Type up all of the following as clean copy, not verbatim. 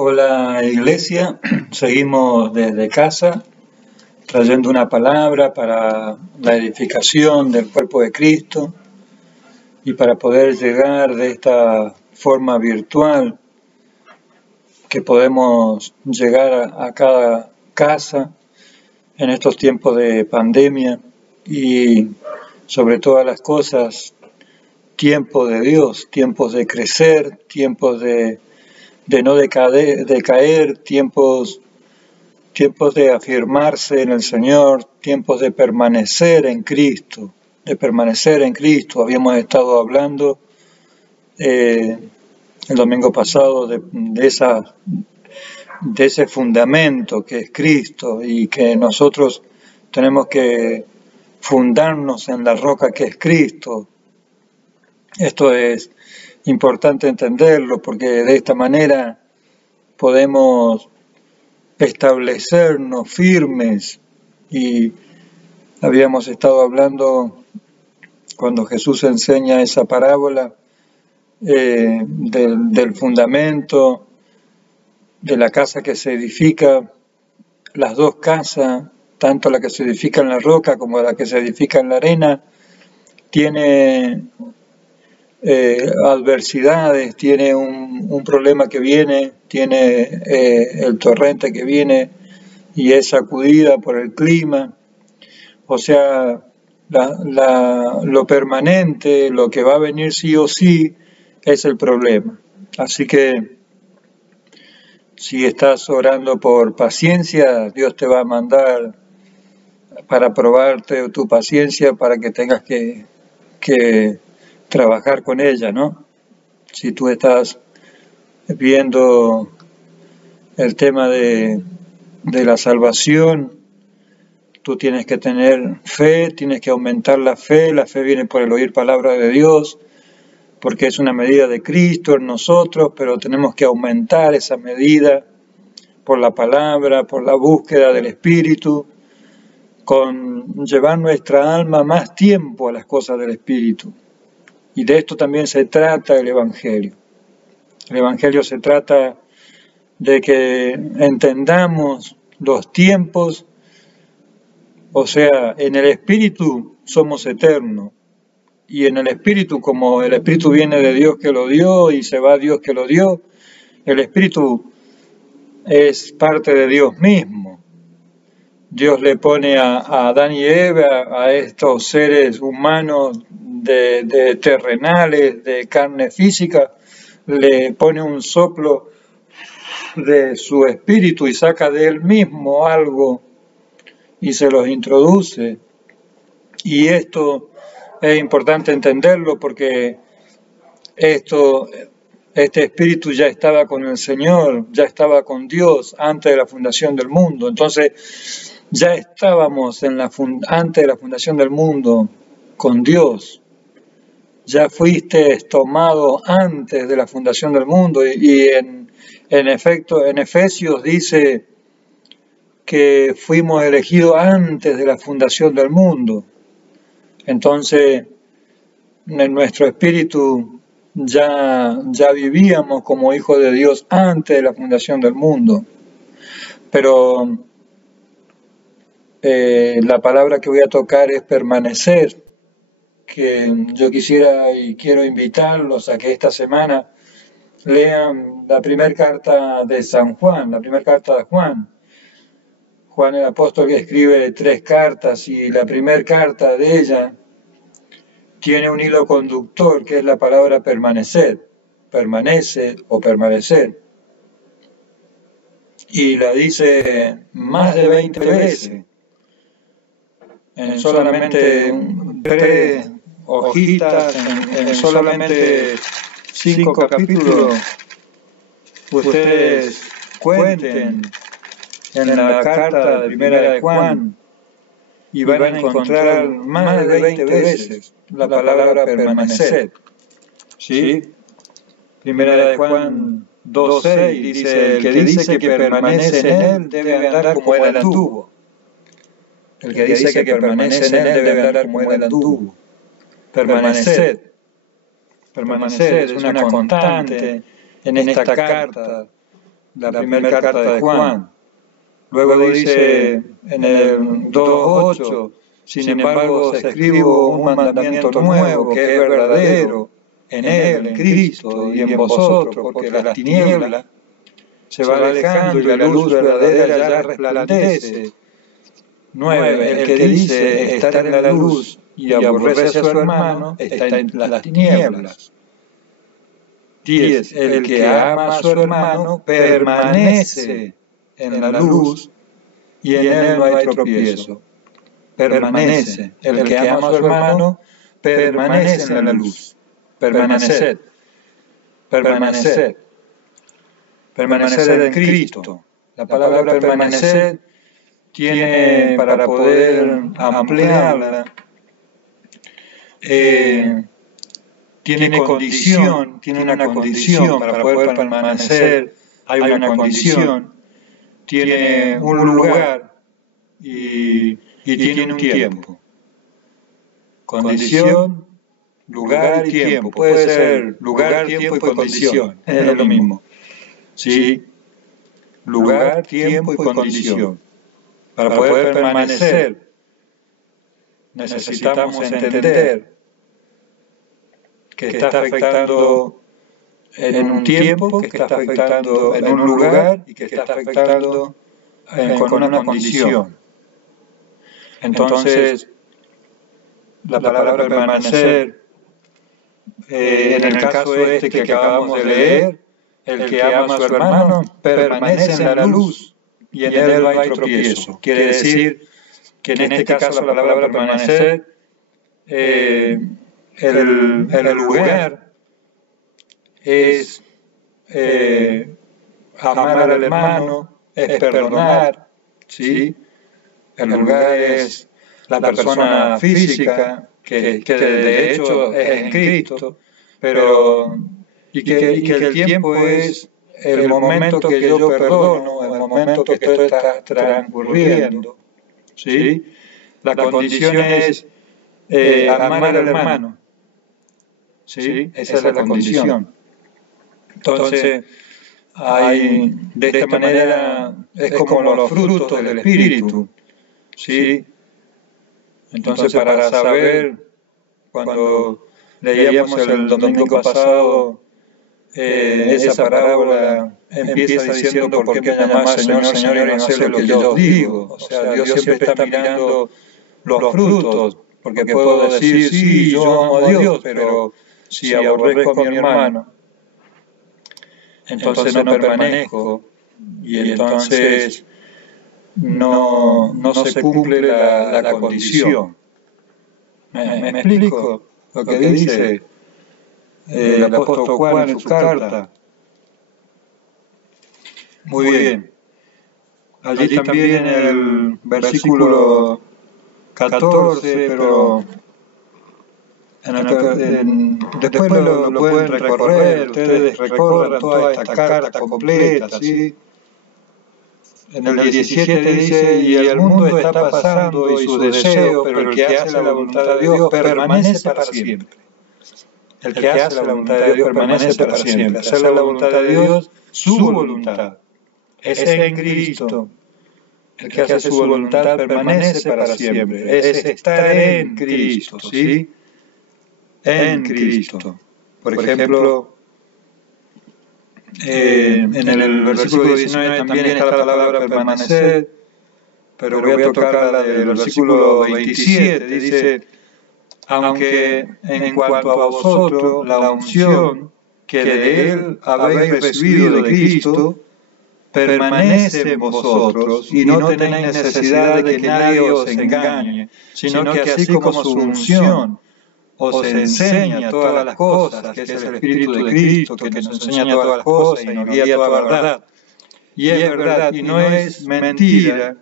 Hola Iglesia, seguimos desde casa trayendo una palabra para la edificación del cuerpo de Cristo y para poder llegar de esta forma virtual que podemos llegar a cada casa en estos tiempos de pandemia y sobre todas las cosas, tiempos de Dios, tiempos de crecer, tiempos de no decaer, tiempos de afirmarse en el Señor, tiempos de permanecer en Cristo, Habíamos estado hablando el domingo pasado de ese fundamento que es Cristo y que nosotros tenemos que fundarnos en la roca que es Cristo. Esto es importante entenderlo porque de esta manera podemos establecernos firmes y habíamos estado hablando cuando Jesús enseña esa parábola del fundamento de la casa que se edifica, las dos casas, tanto la que se edifica en la roca como la que se edifica en la arena, tiene adversidades, tiene un problema que viene, tiene el torrente que viene y es sacudida por el clima. O sea, lo permanente, lo que va a venir sí o sí, es el problema. Así que si estás orando por paciencia, Dios te va a mandar para probarte tu paciencia para que tengas que trabajar con ella, ¿no? Si tú estás viendo el tema de la salvación, tú tienes que tener fe, tienes que aumentar la fe viene por el oír palabra de Dios, porque es una medida de Cristo en nosotros, pero tenemos que aumentar esa medida por la palabra, por la búsqueda del Espíritu, con llevar nuestra alma más tiempo a las cosas del Espíritu. Y de esto también se trata el Evangelio. El Evangelio se trata de que entendamos los tiempos, o sea, en el Espíritu somos eternos, y en el Espíritu, como el Espíritu viene de Dios que lo dio y se va a Dios que lo dio, el Espíritu es parte de Dios mismo. Dios le pone a Adán y Eva, a estos seres humanos de terrenales, de carne física, le pone un soplo de su espíritu y saca de él mismo algo y se los introduce. Y esto es importante entenderlo porque este espíritu ya estaba con el Señor, ya estaba con Dios antes de la fundación del mundo. Entonces ya estábamos antes de la fundación del mundo con Dios. Ya fuiste tomado antes de la fundación del mundo y en efecto en Efesios dice que fuimos elegidos antes de la fundación del mundo. Entonces en nuestro espíritu ya vivíamos como hijos de Dios antes de la fundación del mundo. Pero la palabra que voy a tocar es permanecer, que yo quisiera y quiero invitarlos a que esta semana lean la primera carta de San Juan, la primera carta de Juan. Juan el apóstol que escribe 3 cartas y la primera carta de ella tiene un hilo conductor que es la palabra permanecer, permanece o permanecer. Y la dice más de 20 veces. En solamente 3 hojitas, en solamente 5 capítulos, ustedes cuenten en la carta primera de Juan y van a encontrar más de 20 veces la palabra permanecer. ¿Sí? Primera de Juan 2:6 dice, el que dice que permanece en él debe andar como él anduvo. El que dice que permanece en él debe andar como él anduvo. Permanecer. Permanecer es una constante en esta carta la primera carta de Juan. Luego dice en el 2:8, sin embargo os escribo un mandamiento nuevo que es verdadero en Él, en Cristo y en vosotros, porque las tinieblas se va alejando y la luz verdadera ya resplandece. 9. El que dice estar en la luz y aborrece a su hermano está en las tinieblas. 10. El que ama a su hermano permanece en la luz y en él no hay tropiezo. Permanece. El que ama a su hermano permanece en la luz. Permanecer. Permanecer. Permanecer en Cristo. La palabra permanecer tiene, para poder ampliarla, tiene condición, tiene una condición para poder permanecer, hay una condición, tiene un lugar y tiene un tiempo. Condición, lugar y tiempo. Puede ser lugar, tiempo y condición, es lo mismo. ¿Sí? Lugar, tiempo y condición. Para poder permanecer, necesitamos entender que está afectando en un tiempo, que está afectando en un lugar y que está afectando con una condición. Entonces, la palabra permanecer, en el caso este que acabamos de leer, el que ama a su hermano permanece en la luz y en él no hay tropiezo. Quiere decir que en este caso la palabra permanecer, el lugar es amar al hermano, es perdonar, ¿sí? El lugar es la persona física, que de hecho es en Cristo, pero y que el tiempo es el momento que yo perdono, el momento que esto está transcurriendo, ¿sí? La condición es amar al hermano, ¿sí? Esa es la condición. Entonces, de esta manera es como los frutos del Espíritu, ¿sí? Entonces, para saber, cuando leíamos el domingo pasado, esa parábola empieza diciendo: ¿por qué me llamás Señor, Señor, y no haces lo que yo os digo? O sea, Dios siempre está mirando los frutos, porque puedo decir, sí, yo amo a Dios, pero si aborrezco a mi hermano, entonces no permanezco, y entonces no se cumple la condición. ¿Me explico lo que dice el apóstol Juan en su carta? Muy bien. Allí también en el versículo 14, pero después lo pueden recorrer, ustedes recorran toda esta carta completa, ¿sí? En el 17 dice: y el mundo está pasando y sus deseos, pero el que hace la voluntad de Dios permanece para siempre. El que hace la voluntad de Dios permanece para siempre. Hacer la voluntad de Dios, su voluntad, es en Cristo. El que hace su voluntad permanece para siempre. Es estar en Cristo, ¿sí? En Cristo. Por ejemplo, en el versículo 19 también está la palabra permanecer, pero voy a tocar la del versículo 27. Dice: aunque en cuanto a vosotros la unción que de Él habéis recibido de Cristo permanece en vosotros, y no tenéis necesidad de que nadie os engañe, sino que así como su unción os enseña todas las cosas, que es el Espíritu de Cristo, que nos enseña todas las cosas y nos guía a toda verdad. Y es verdad, y no es mentira,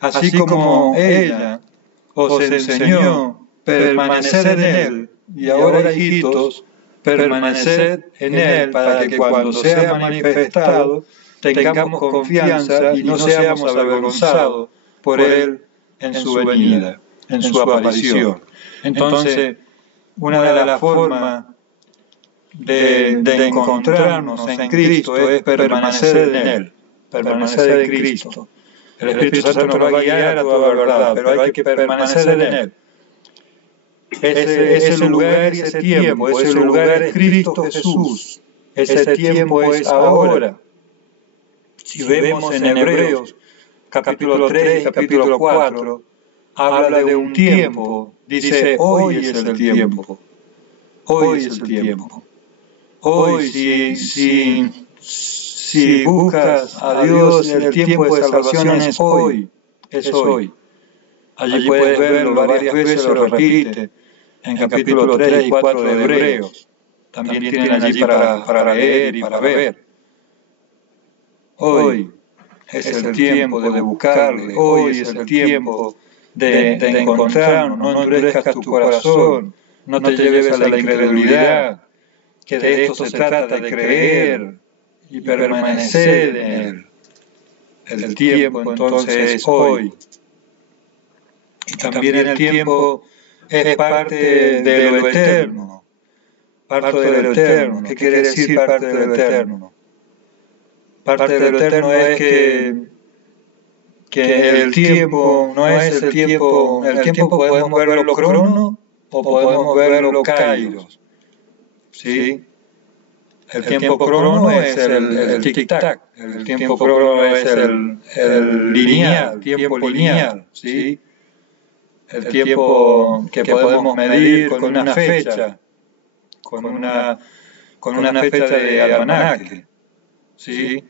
así como ella os enseñó permanecer en Él, y ahora, hijitos, permaneced en Él, para que cuando sea manifestado tengamos confianza y no seamos avergonzados por Él en su venida, en su aparición. Entonces, una de las formas de encontrarnos en Cristo es permanecer en Él. permanecer en Cristo. El Espíritu Santo nos va a guiar a toda verdad, pero hay que permanecer en Él. Ese lugar y ese tiempo, ese lugar es Cristo Jesús. Ese tiempo es ahora. Si vemos en Hebreos, capítulo 3 y capítulo 4, habla de un tiempo. Dice, hoy es el tiempo. Hoy es el tiempo. Hoy, si buscas a Dios y el tiempo de salvación es hoy. Es hoy. Allí puedes verlo varias veces, lo repite en capítulo 3 y 4 de Hebreos. También tienen allí para leer y para ver. Hoy es el tiempo de buscarle, hoy es el tiempo de encontrarnos, no endurezcas tu corazón, no te lleves a la incredulidad, que de esto se trata, de creer y permanecer en Él. El tiempo entonces es hoy. Y también el tiempo es parte de lo eterno. Parte de lo eterno. ¿Qué quiere decir parte de lo eterno? Parte de lo eterno es que el tiempo no es el tiempo podemos verlo crono o podemos verlo kairos. ¿Sí? El tiempo crono es el tic-tac, el tiempo crono es el lineal, tiempo lineal, ¿sí? El tiempo que podemos medir con una fecha, con una fecha de almanaque, ¿sí?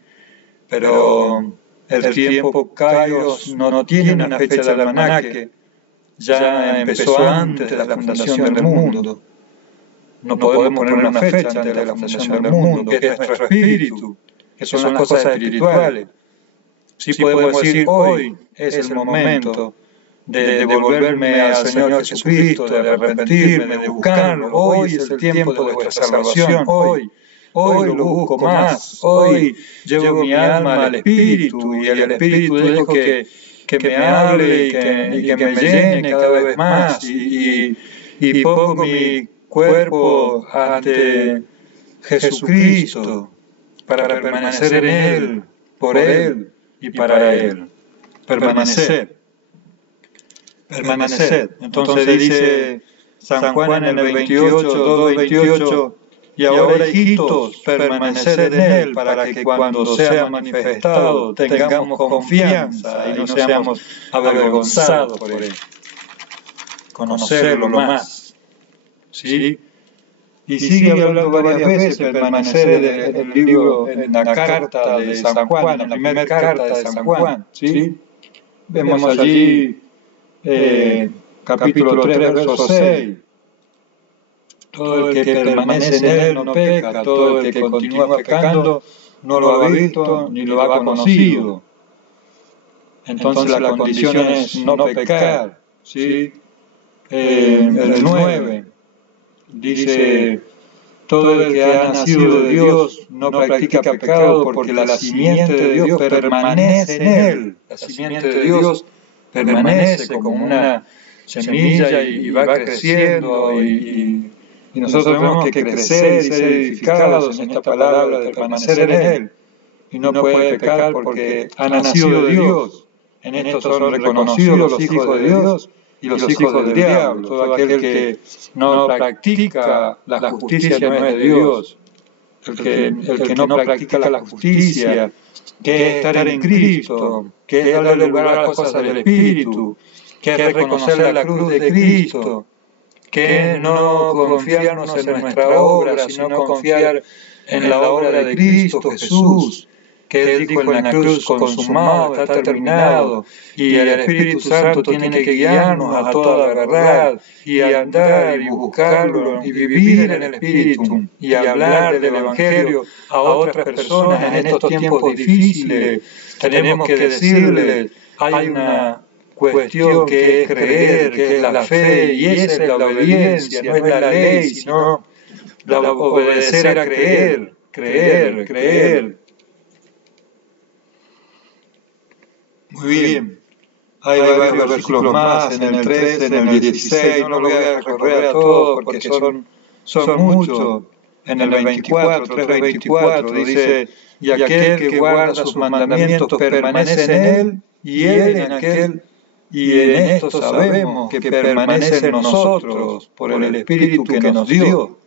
Pero el tiempo Kairos no tiene una fecha de almanaque, ya empezó antes de la fundación del mundo. No podemos poner una fecha antes de la fundación del mundo, que es nuestro espíritu, que son las cosas espirituales. Sí podemos decir, hoy es el momento de devolverme al Señor Jesucristo, de arrepentirme, de buscarlo. Hoy es el tiempo de vuestra salvación, hoy lo busco más, hoy llevo mi alma al Espíritu y el Espíritu dejo que me hable y que me llene cada vez más y pongo mi cuerpo ante Jesucristo para permanecer en Él, por Él y para Él. Permanecer. Entonces dice San Juan en el 2:28, y ahora, hijitos, permaneced en Él para que cuando sea manifestado tengamos confianza y no seamos avergonzados por Él. Conocerlo más. ¿Sí? Y sigue hablando varias veces de permanecer en el libro, en la carta de San Juan, en la primera carta de San Juan. ¿Sí? Vemos allí capítulo 3, verso 6. Todo el que permanece en Él no peca, todo el que continúa pecando no lo ha visto ni lo ha conocido. Entonces la condición es no pecar. ¿Sí? El 9 dice, todo el que ha nacido de Dios no practica pecado porque la simiente de Dios permanece en él. La simiente de Dios permanece como una semilla y va creciendo y nosotros tenemos que crecer y ser edificados en esta palabra de permanecer en Él. Y no puede pecar porque ha nacido de Dios. En esto son reconocidos los hijos de Dios y los hijos del diablo. Todo aquel que no practica la justicia no es de Dios. El que no practica la justicia, que es estar en Cristo, que es darle lugar a las cosas del Espíritu, que es reconocer la cruz de Cristo, que no confiarnos en nuestra obra, sino confiar en la obra de Cristo Jesús, que Él dijo en la cruz, consumado, está terminado, y el Espíritu Santo tiene que guiarnos a toda la verdad, y andar y buscarlo, y vivir en el Espíritu, y hablar del Evangelio a otras personas en estos tiempos difíciles. Tenemos que decirles, hay una cuestión que es creer, que es la fe, y esa es la obediencia, no es la ley, sino obedecer a creer. Muy bien. Hay varios versículos más, en el 13, en el 16, no lo voy a recorrer a todos porque son muchos. en el 24, 3:24, dice, y aquel que guarda sus mandamientos permanece en él, y él en aquel, y en esto sabemos que permanece en nosotros por el Espíritu que nos dio,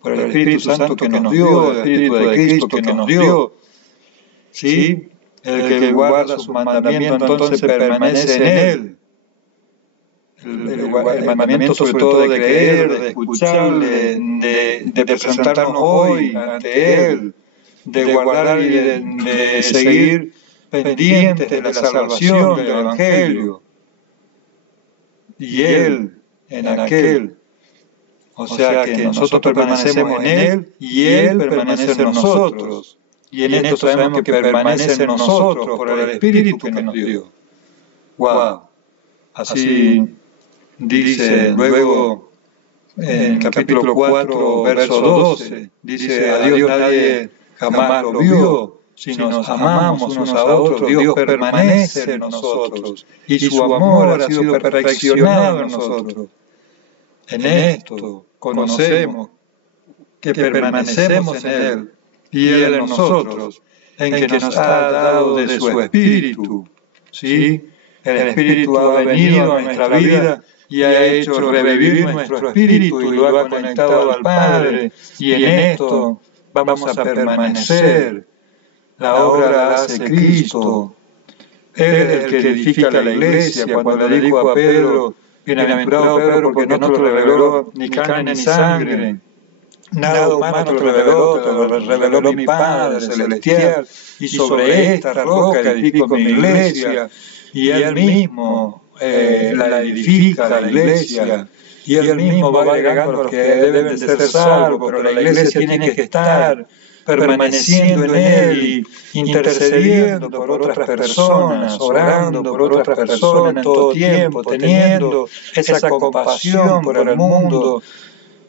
por el Espíritu Santo que nos dio, el Espíritu de Cristo que nos dio. ¿Sí? El que guarda sus mandamientos entonces permanece en él. El mandamiento sobre todo de creer, de escucharle, de presentarnos hoy ante él, de guardar y de seguir pendientes de la salvación del Evangelio. Y él en aquel. O sea que nosotros permanecemos en él y él permanece en nosotros. Y en esto sabemos que permanece en nosotros por el Espíritu que nos dio. ¡Wow! Así dice luego en el capítulo 4, verso 12, dice, a Dios nadie jamás lo vio. Si nos amamos unos a otros, Dios permanece en nosotros y su amor ha sido perfeccionado en nosotros. En esto conocemos que permanecemos en Él y Él en nosotros, en que nos ha dado de su Espíritu. ¿Sí? El Espíritu ha venido a nuestra vida y ha hecho revivir nuestro espíritu y lo ha conectado al Padre, y en esto vamos a permanecer. La obra la hace Cristo. Él es el que edifica la iglesia. Cuando le dijo a Pedro, bienaventurado Pedro, porque no te lo reveló ni carne ni sangre, nada humano te lo reveló mi Padre celestial, y sobre esta roca edifico mi iglesia, y Él mismo la edifica la iglesia, y Él mismo va agregando a los que deben de ser salvos, pero la iglesia tiene que estar permaneciendo en Él y intercediendo por otras personas, orando por otras personas en todo tiempo, teniendo esa compasión por el mundo,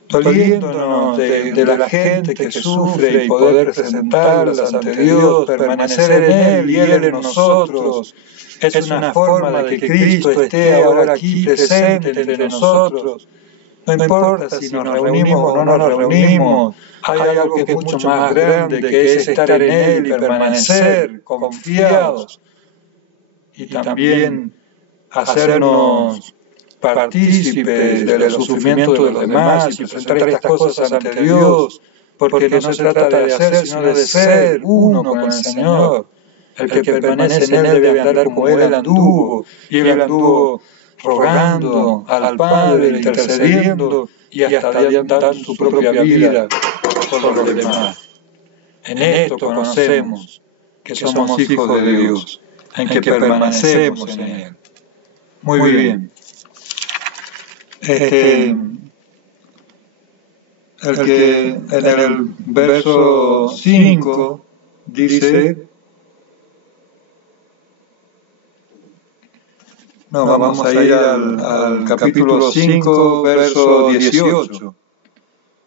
doliéndonos de la gente que sufre y poder presentarlas ante Dios, permanecer en Él y Él en nosotros. Es una forma de que Cristo esté ahora aquí presente entre nosotros. No importa si nos reunimos o no nos reunimos, hay algo que es mucho más grande, que es estar en Él y permanecer confiados. Y también hacernos partícipes de los sufrimientos de los demás y presentar estas cosas ante Dios, porque no se trata de hacer, sino de ser uno con el Señor. El que permanece en Él debe andar como Él anduvo, y Él anduvo rogando al Padre, intercediendo y hasta dando su propia vida por los demás. En esto conocemos que somos hijos de Dios, en que permanecemos en Él. Muy bien. El que en el verso 5 dice, no, vamos a ir al capítulo 5, verso 18.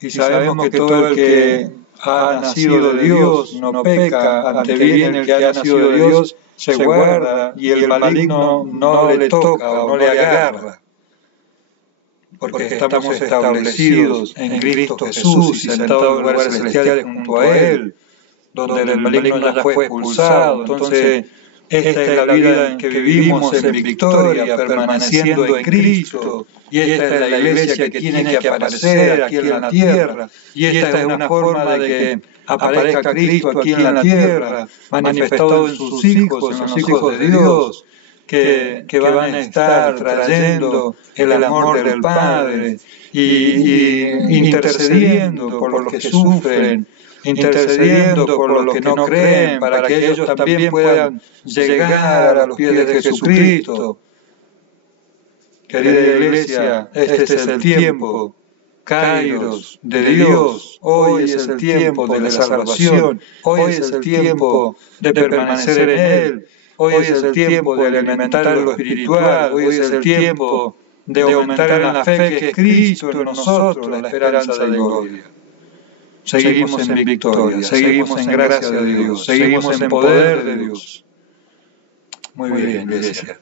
Y sabemos que todo el que ha nacido de Dios no peca, ante bien el que ha nacido de Dios se guarda y el maligno no le toca o no le agarra. Porque estamos establecidos en Cristo Jesús y sentados en lugares celestiales junto a Él, donde el maligno ya fue expulsado. Entonces, esta es la vida en que vivimos en victoria, permaneciendo en Cristo. Y esta es la iglesia que tiene que aparecer aquí en la tierra. Y esta es una forma de que aparezca Cristo aquí en la tierra, manifestado en sus hijos, en los hijos de Dios, que van a estar trayendo el amor del Padre y intercediendo por los que sufren, intercediendo por los que no creen, para que ellos también puedan llegar a los pies de Jesucristo. Querida iglesia, este es el tiempo, Kairos, de Dios. Hoy es el tiempo de la salvación, hoy es el tiempo de permanecer en Él, hoy es el tiempo de alimentar lo espiritual, hoy es el tiempo de aumentar en la fe que es Cristo en nosotros, la esperanza de gloria. Seguimos en victoria, seguimos en gracia de Dios, seguimos en poder de Dios. Muy bien, iglesia.